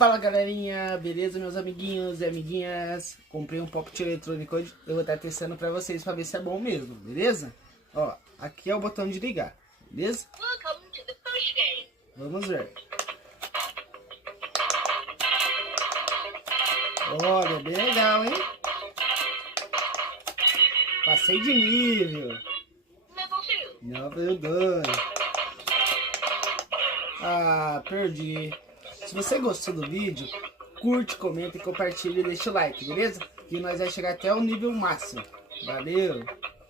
Fala galerinha, beleza meus amiguinhos e amiguinhas? Comprei um poppet eletrônico hoje, eu vou estar testando pra vocês pra ver se é bom mesmo, beleza? Ó, aqui é o botão de ligar, beleza? Vamos ver. Olha, bem legal, hein? Passei de nível. Level 2. Ah, perdi. Se você gostou do vídeo, curte, comenta e compartilha e deixa o like, beleza? Que nós vamos chegar até o nível máximo. Valeu!